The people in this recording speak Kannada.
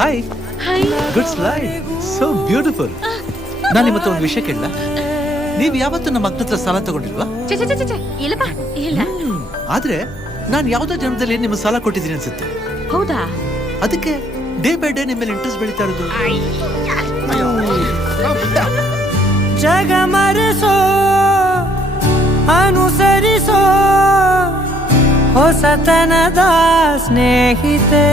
Hi. Hi. Good slide, so beautiful. ನಾನು ನಿಮ್ಮ ಹತ್ರ ಒಂದು ವಿಷಯ ಕೇಳಲ್ಲ, ನೀವು ಯಾವತ್ತೂ ನಮ್ಮ ಅಕ್ಕನ ಹತ್ರ ಸಾಲ ತಗೊಂಡಿಲ್ವಾ? ಛೆ, ಛೆ, ಛೆ, ಛೆ, ಛೆ. ಇಲ್ಲಪ್ಪ, ಇಲ್ಲ. ಆದ್ರೆ ನಾನು ಯಾವ್ದೋ ಜನ್ಮದಲ್ಲಿ ನಿಮ್ಮ ಸಾಲ ಕೊಟ್ಟಿದ್ದೀನಿ ಅನ್ಸುತ್ತೆ. ಹೌದಾ? ಅದಕ್ಕೆ ಡೇ ಬೈ ಡೇ ನಿಮ್ಮ ಮೇಲೆ ಇಂಟ್ರೆಸ್ಟ್ ಬೆಳೀತಾ ಇರೋದು. ಜಗ ಮರೆಸೋ ಅನುಸರಿಸೋ ಹೊಸತನದ ಸ್ನೇಹಿತೆ